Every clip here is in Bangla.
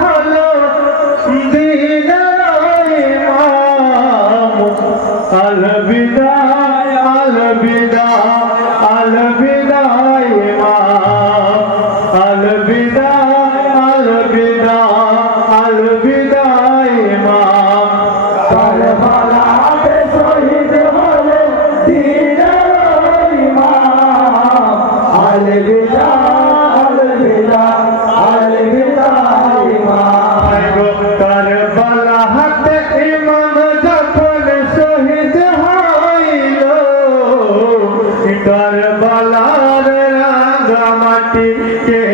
হলো কারবালার রাঙামাটি কে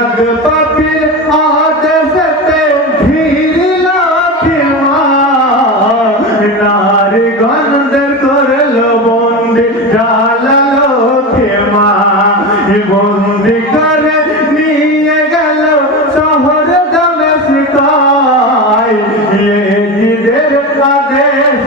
এক পাপির আদেশতে ফিরিলা ক্ষমা। নারী গন্ধের করল বন্দি জালালো ক্ষমা। বন্দি করে নিয়ে গেল শহর দমে শিকায় আদেশ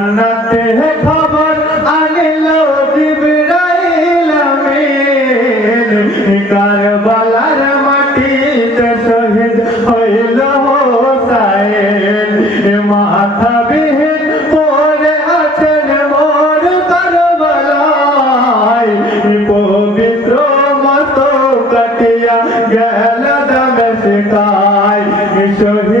यह लदम सिकाई मिशोही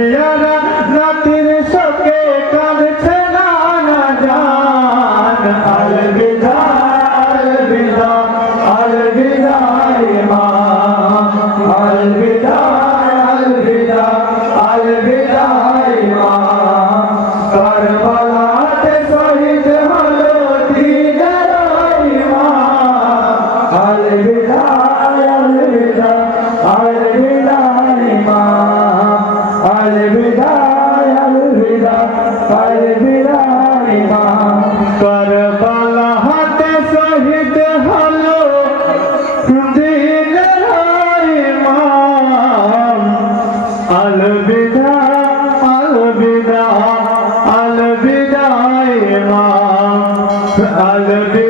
I love you.